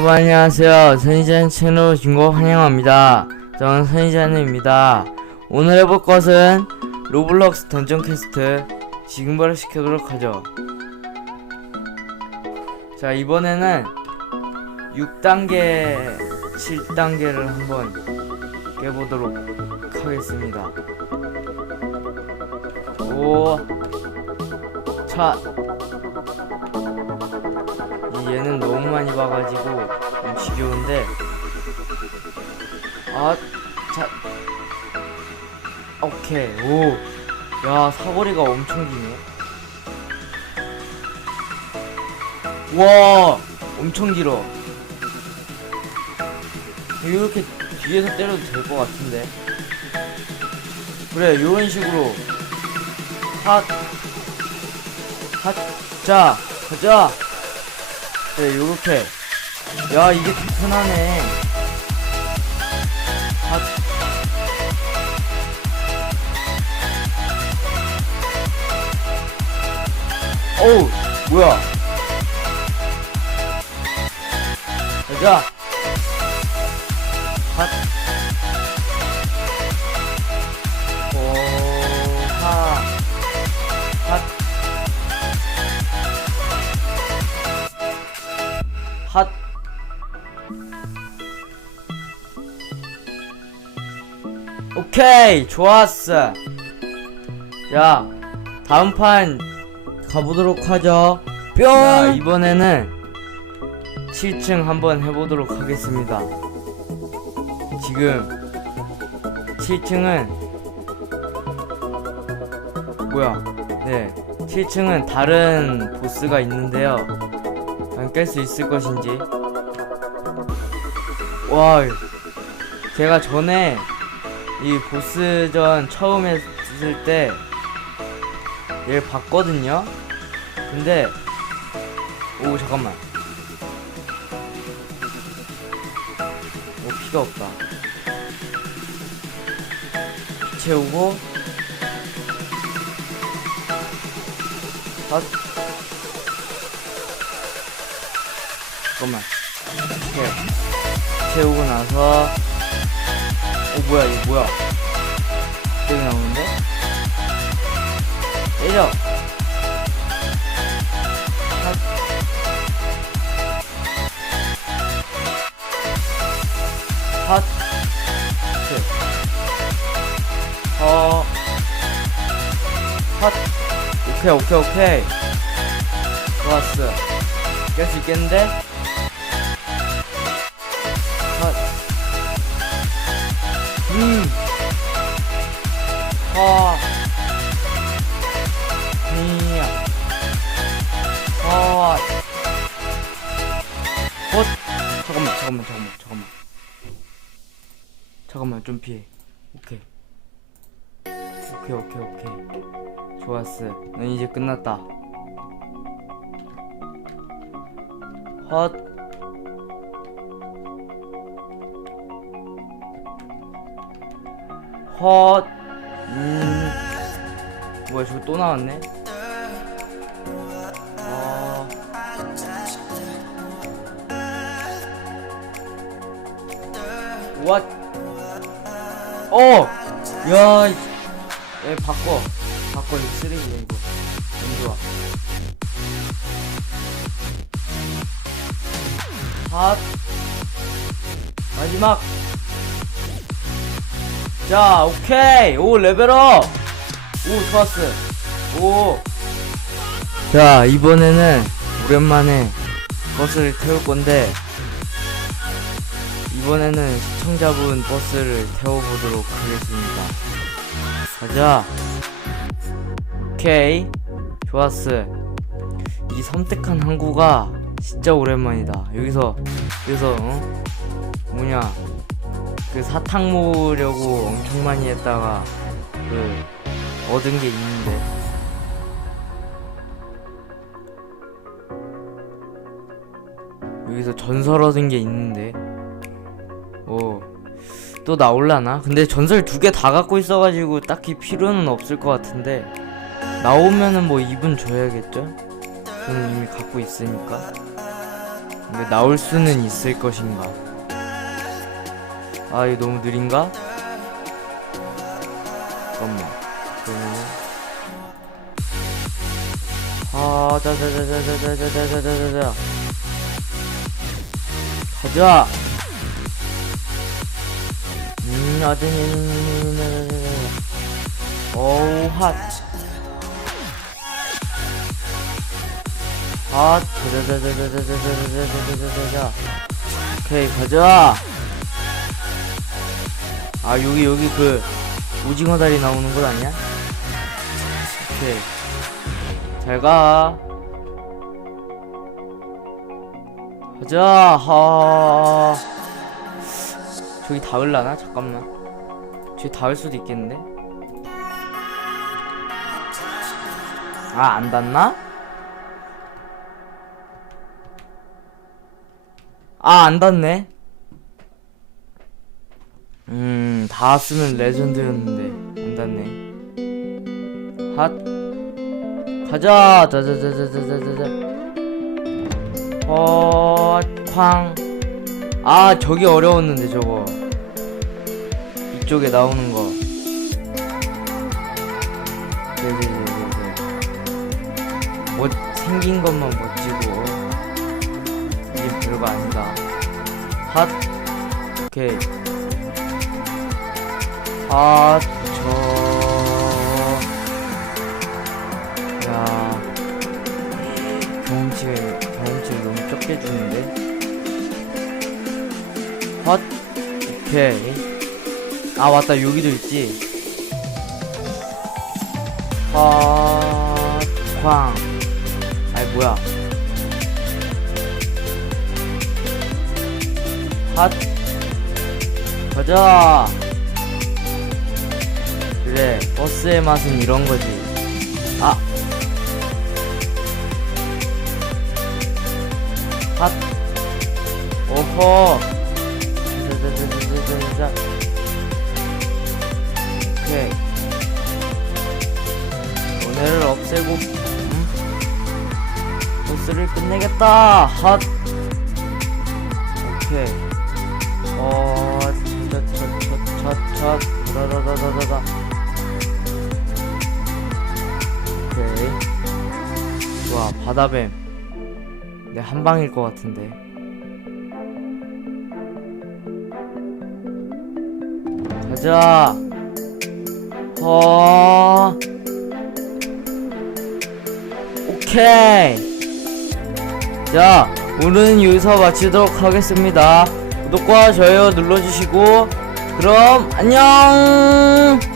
여러분 안녕하세요. 선이잔 채널 진거 환영합니다. 저는 선이잔입니다. 오늘 해볼 것은 로블록스 던전 퀘스트 지금 바로 시켜도록 하죠. 자 이번에는 6단계, 7단계를 한번 깨보도록 하겠습니다. 오, 차. 이 얘는 너무 많이 봐가지고 좀 지겨운데. 아, 자. 오케이. 오야 사거리가 엄청 기네. 와 엄청 길어. 이렇게 뒤에서 때려도 될 것 같은데. 그래 요런 식으로. 핫 핫 자 가자 네, 요렇게. 야, 이게 더 편하네. 아. 어우, 뭐야. 가자. 핫. 오케이 좋았어. 자 다음 판 가보도록 하죠. 뿅! 자, 이번에는 7층 한번 해보도록 하겠습니다. 지금 7층은 뭐야? 네 7층은 다른 보스가 있는데요. 안깰수 있을 것인지. 와 제가 전에 이 보스전 처음 했을 때 얘를 봤거든요. 근데 오 잠깐만. 오 피가 없다. 피 채우고 아 잠깐만. 이렇게 채우고 나서 어 뭐야 이거 뭐야 갑자기 나오는데 때려 핫. 핫. 그. 어. 핫. 오케이 오케이 오케이 좋았어 깰 수 있겠는데? 컷. 음. 아. 니야. 아. 헛. 잠깐만, 잠깐만, 잠깐만, 잠깐만. 잠깐만, 좀 피해. 오케이. 오케이, 오케이, 오케이. 좋았어. 넌 이제 끝났다. 헛. 헛. 음. 뭐야, 저거 또 나왔네? 아. 왓. 어! 야, 이- 얘 바꿔. 바꿔, 이거 쓰레기야, 이거. 안 좋아. 핫. 마지막. 자, 오케이. 오, 레벨업. 오, 좋았어. 오. 자, 이번에는 오랜만에 버스를 태울 건데, 이번에는 시청자분 버스를 태워보도록 하겠습니다. 가자. 오케이. 좋았어. 이 섬뜩한 항구가 진짜 오랜만이다. 여기서, 여기서, 어? 뭐냐. 그 사탕 모으려고 엄청 많이 했다가, 그, 얻은 게 있는데. 여기서 전설 얻은 게 있는데. 오. 또 나올라나? 근데 전설 두 개 다 갖고 있어가지고 딱히 필요는 없을 것 같은데. 나오면은 뭐 2분 줘야겠죠? 저는 이미 갖고 있으니까. 근데 나올 수는 있을 것인가? 아, 이거 너무 느린가? 잠깐만. 그러면은 아, 자자자자자자자자자자자. 가자. 음, 어디니? 어우, 핫. 아, 자자자자자자자자자자자자자. 오케이, 가자. 아, 여기 여기 그 오징어 다리 나오는 곳 아니야? 오케이. 잘 가. 가자. 하. 저기 닿을라나? 잠깐만. 저기 닿을 수도 있겠는데? 아, 안 닿나? 아, 안 닿네. 다 쓰는 레전드였는데 안 닿네. 핫. 가자! 자자자자자자자 어쾅아 저기 어려웠는데 저거. 이쪽에 나오는 거. 네네네네 멋 뭐, 생긴 것만 멋지고. 이게 별거 아니다. 핫. 오케이. 아, 저. 야. 경험치, 경험치를 너무 적게 주는데? 헛. 오케이. 아, 맞다. 여기도 있지. 헛. 쾅. 아이, 뭐야. 핫. 가자. 그래, 버스의 맛은 이런 거지. 아. 핫. 오호. 오케이. 오늘을 없애고, 음? 버스를 끝내겠다. 핫. 오케이. 어, 차 차 차차차, 다다다다다 바다뱀. 내 한 방일 것 같은데. 가자. 허. 오케이. 자, 오늘은 여기서 마치도록 하겠습니다. 구독과 좋아요 눌러주시고, 그럼 안녕!